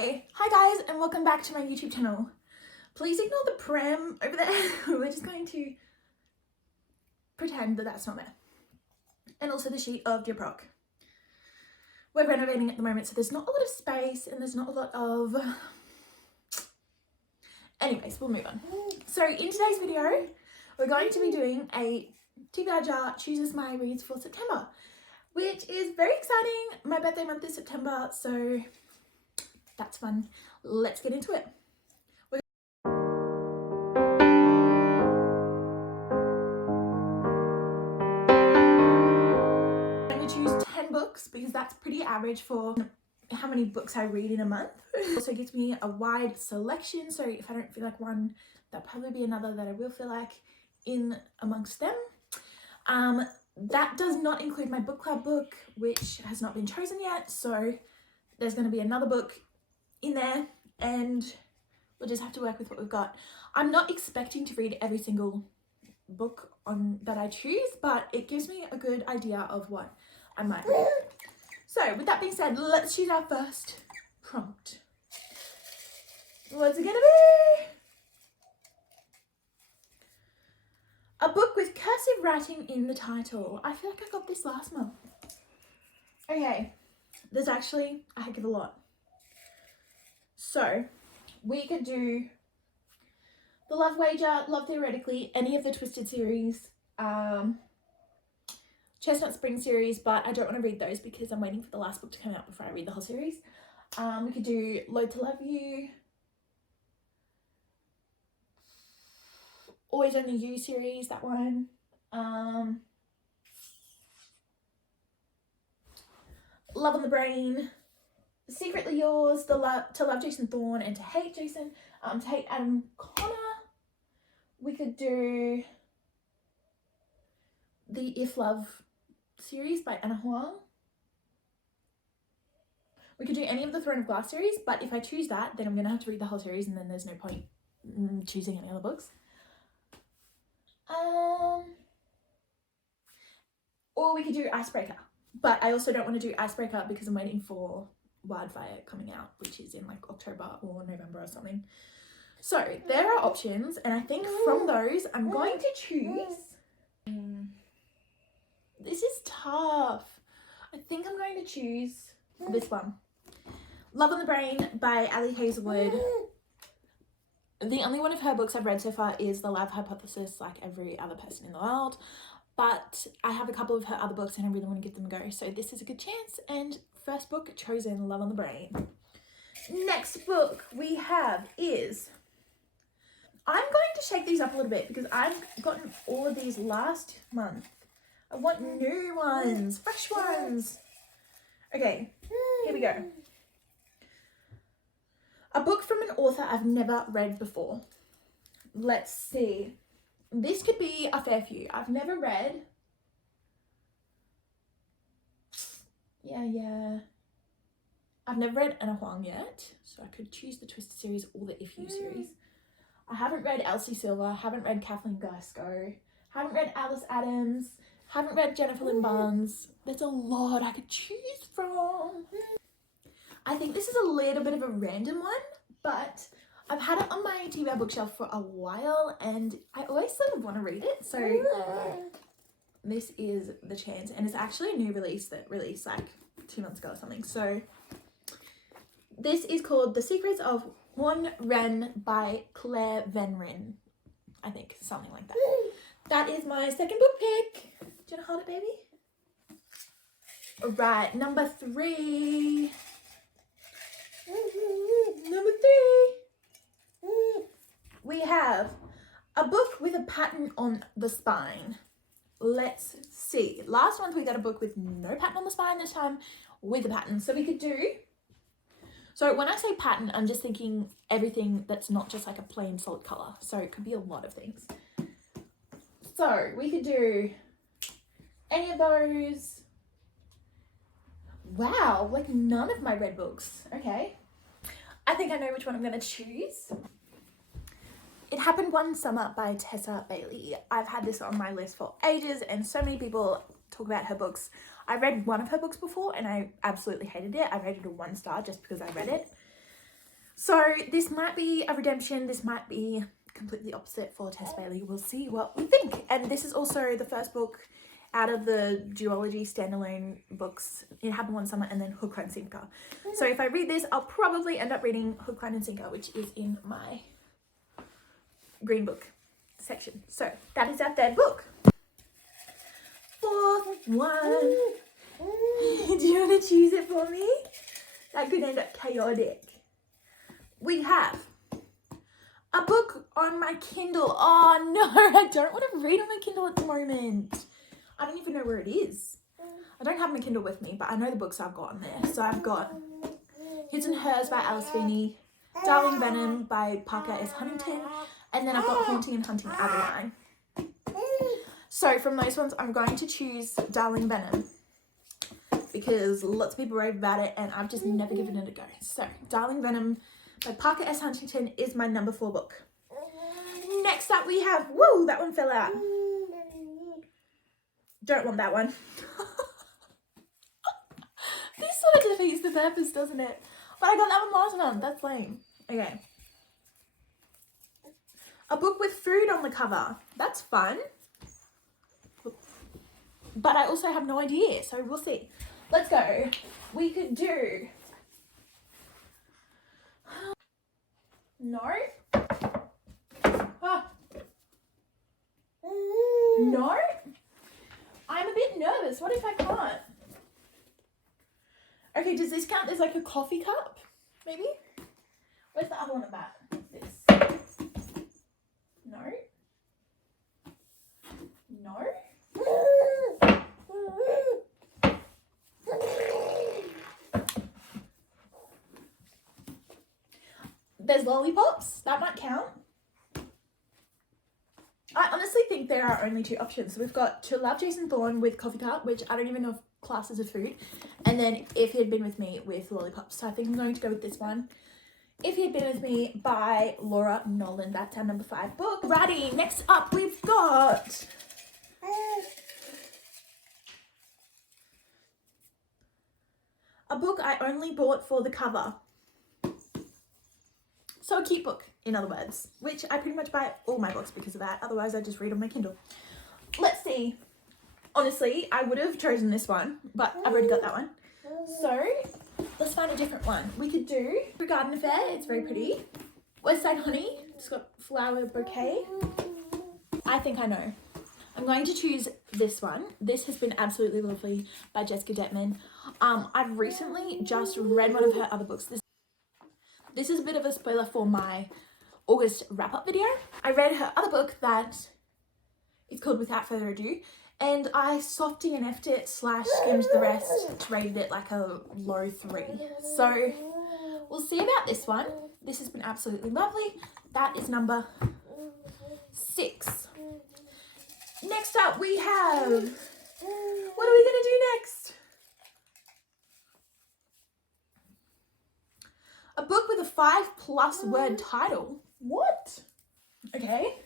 Hi guys, and welcome back to my YouTube channel. Please ignore the pram over there. We're just going to pretend that that's not there. And also the sheet of Dear Proc. We're renovating at the moment, so there's not a lot of space and there's not a lot of... Anyways, we'll move on. So in today's video, we're going to be doing a TBR jar chooses my reads for September, which is very exciting. My birthday month is September, so that's fun. Let's get into it. I'm going to choose 10 books because that's pretty average for how many books I read in a month. It also gives me a wide selection, so if I don't feel like one, there'll probably be another that I will feel like in amongst them. That does not include my book club book, which has not been chosen yet, so there's going to be another book in there and we'll just have to work with what we've got. I'm not expecting to read every single book that I choose, but it gives me a good idea of what I might read. So with that being said, let's choose our first prompt. What's it gonna be? A book with cursive writing in the title. I feel like I got this last month. Okay, there's actually a heck of a lot. So we could do The Love Wager, Love Theoretically, any of the Twisted series, Chestnut Spring series, but I don't want to read those because I'm waiting for the last book to come out before I read the whole series. We could do Loathe to Love You, Always Only You series, that one. Love on the Brain, Secretly Yours, To Love Jason Thorne and To Hate Jason, To Hate Adam Connor. We could do the If Love series by Anna Huang. We could do any of the Throne of Glass series, but if I choose that, then I'm going to have to read the whole series and then there's no point choosing any other books. Or we could do Icebreaker, but I also don't want to do Icebreaker because I'm waiting for Wildfire coming out, which is in like October or November or something. So there are options, and I think from those I'm going to choose. This is tough. I think I'm going to choose this one, Love on the Brain by Ali Hazelwood. The only one of her books I've read so far is The Love Hypothesis, like every other person in the world, but I have a couple of her other books and I really want to give them a go, so this is a good chance. And first book chosen, Love on the Brain. Next book we have is, I'm going to shake these up a little bit because I've gotten all of these last month. I want new ones, fresh ones. Okay, here we go. A book from an author I've never read before. Let's see. This could be a fair few. I've never read. I've never read Anna Huang yet, so I could choose the Twisted series or the If You series. I haven't read Elsie Silver, haven't read Kathleen Glasgow, haven't read Alice Adams, haven't read Jennifer Lynn Barnes. There's a lot I could choose from. I think this is a little bit of a random one, but I've had it on my TBR bookshelf for a while and I always sort of want to read it, so this is the chance. And it's actually a new release that released like 2 months ago or something. So this is called The Secrets of Huan Ren by Claire Venrin, I think, something like that. That is my second book pick. Do you want to hold it, baby? All right, number 3. Number 3. We have a book with a pattern on the spine. Let's see. Last month we got a book with no pattern on the spine, this time with a pattern. So we could do... So when I say pattern, I'm just thinking everything that's not just like a plain solid colour. So it could be a lot of things. So we could do any of those. Wow, like none of my red books. Okay. I think I know which one I'm going to choose. It Happened One Summer by Tessa Bailey. I've had this on my list for ages and so many people talk about her books. I read one of her books before and I absolutely hated it. I rated it a 1 star just because I read it. So this might be a redemption, this might be completely opposite for Tess Bailey. We'll see what we think. And this is also the first book out of the duology standalone books. It Happened One Summer and then Hook, Line, Sinker. So if I read this, I'll probably end up reading Hook, Line and Sinker, which is in my green book section. So that is our third book. Fourth one. Do you want to choose it for me? That could end up chaotic. We have a book on my Kindle. Oh no, I don't want to read on my Kindle at the moment. I don't even know where it is. I don't have my Kindle with me, but I know the books I've got on there. So I've got His and Hers by Alice Feeney, Darling Venom by Parker S. Huntington, and then I've got Haunting and Hunting Adeline. So from those ones, I'm going to choose Darling Venom because lots of people rave about it and I've just never given it a go. So Darling Venom by Parker S. Huntington is my number 4 book. Next up we have, whoa, that one fell out. Don't want that one. This sort of defeats the purpose, doesn't it? But I got that one last month. That's lame. Okay. A book with food on the cover. That's fun. But I also have no idea, so we'll see. Let's go. We could do... No. Ah. No. I'm a bit nervous. What if I can't? Okay, does this count as like a coffee cup? Maybe? Where's the other one about? This. No. No. There's lollipops. That might count. I honestly think there are only 2 options. So we've got To Love Jason Thorne with coffee cup, which I don't even know if classes as food. And then If He Had Been With Me with lollipops. So I think I'm going to go with this one. If He Had Been With Me by Laura Nolan. That's our number 5 book. Righty, next up we've got... a book I only bought for the cover. So a cute book, in other words, which I pretty much buy all my books because of that. Otherwise, I just read on my Kindle. Let's see. Honestly, I would have chosen this one, but I've already got that one. So let's find a different one. We could do A Garden Affair. It's very pretty. West Side Honey. It's got flower bouquet. I think I know. I'm going to choose this one. This has been absolutely lovely by Jessica Detman. I've recently just read one of her other books. This is a bit of a spoiler for my August wrap-up video. I read her other book that is called Without Further Ado, and I soft DNF'd it / skimmed the rest, rated it like a low 3. So we'll see about this one. This has been absolutely lovely. That is number 6. Next up we have, what are we gonna do next? A book with a 5+ word title. What? Okay.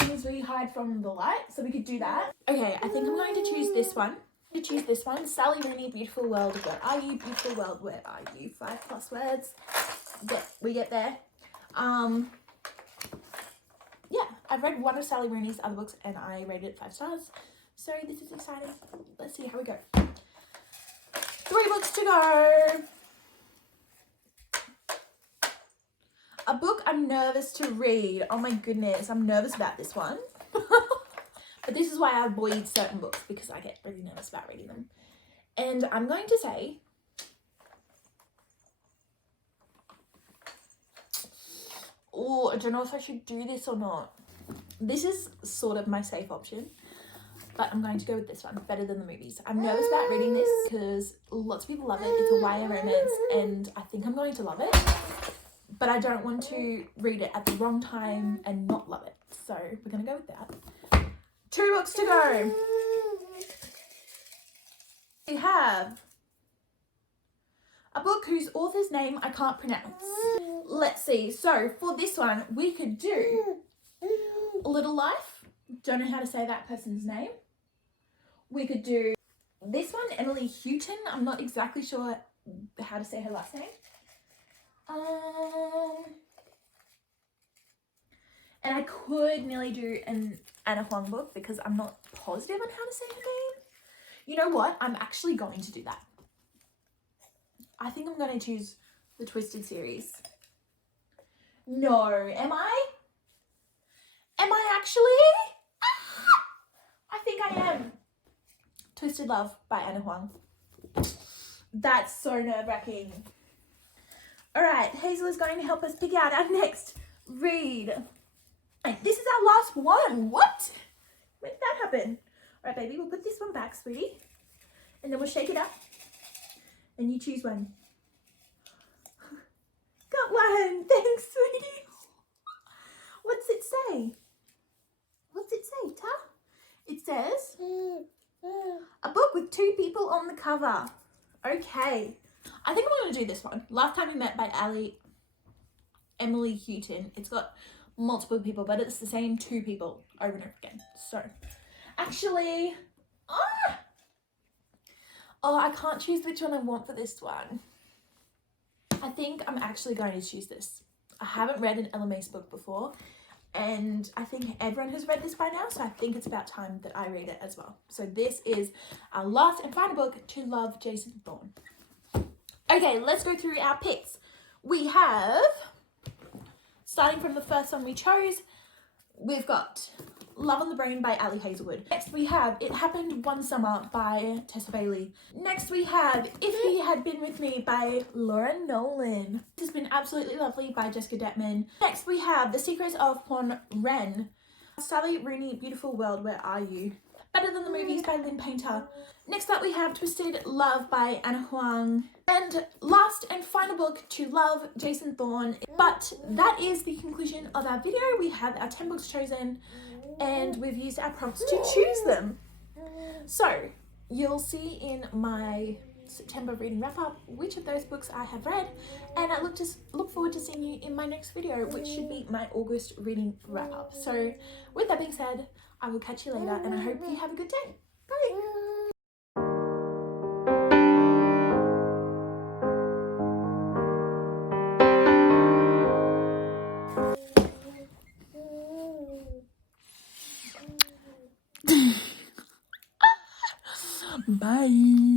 Things we hide from the light, so we could do that. Okay, I think I'm going to choose this one. Sally Rooney, Beautiful World, Where Are You? Beautiful World, Where Are You? 5+ words. We get there. Yeah, I've read one of Sally Rooney's other books and I rated it 5 stars. So this is exciting. Let's see how we go. 3 books to go. A book I'm nervous to read. Oh my goodness, I'm nervous about this one. But this is why I avoid certain books, because I get really nervous about reading them. And I'm going to say... oh, I don't know if I should do this or not. This is sort of my safe option, but I'm going to go with this one, Better Than the Movies. I'm nervous about reading this because lots of people love it. It's a YA romance and I think I'm going to love it, but I don't want to read it at the wrong time and not love it. So we're going to go with that. 2 books to go. We have a book whose author's name I can't pronounce. Let's see. So for this one, we could do A Little Life. Don't know how to say that person's name. We could do this one, Emily Houghton. I'm not exactly sure how to say her last name. And I could nearly do an Anna Huang book because I'm not positive on how to say her name. You know what? I'm actually going to do that. I think I'm going to choose the Twisted series. No, am I? Am I actually? I think I am. Twisted Love by Anna Huang. That's so nerve-wracking. All right, Hazel is going to help us pick out our next read. This is our last one. What? When did that happen? All right, baby, we'll put this one back, sweetie. And then we'll shake it up. And you choose one. Got one. Thanks, sweetie. What's it say? What's it say, Ta? It says, a book with 2 people on the cover. Okay. I think I'm going to do this one. Last Time We Met by Emily Houghton. It's got multiple people, but it's the same 2 people over and over again. So, actually, I can't choose which one I want for this one. I think I'm actually going to choose this. I haven't read an Ella Mace book before, and I think everyone has read this by now, so I think it's about time that I read it as well. So this is our last and final book, To Love, Jason Thorne. Okay, let's go through our picks. We have, starting from the first one we chose, we've got Love on the Brain by Ali Hazelwood. Next we have It Happened One Summer by Tessa Bailey. Next we have If He Had Been With Me by Laura Nolan. This has been absolutely lovely by Jessica Detman. Next we have The Secrets of Pon Ren. Sally Rooney, Beautiful World, Where Are You? Better Than the Movies by Lynn Painter. Next up we have Twisted Love by Anna Huang. And last and final book, To Love, Jason Thorne. But that is the conclusion of our video. We have our 10 books chosen and we've used our prompts to choose them. So you'll see in my September reading wrap up which of those books I have read, and I look forward to seeing you in my next video, which should be my August reading wrap up. So with that being said, I will catch you later and I hope you have a good day. Bye. Bye.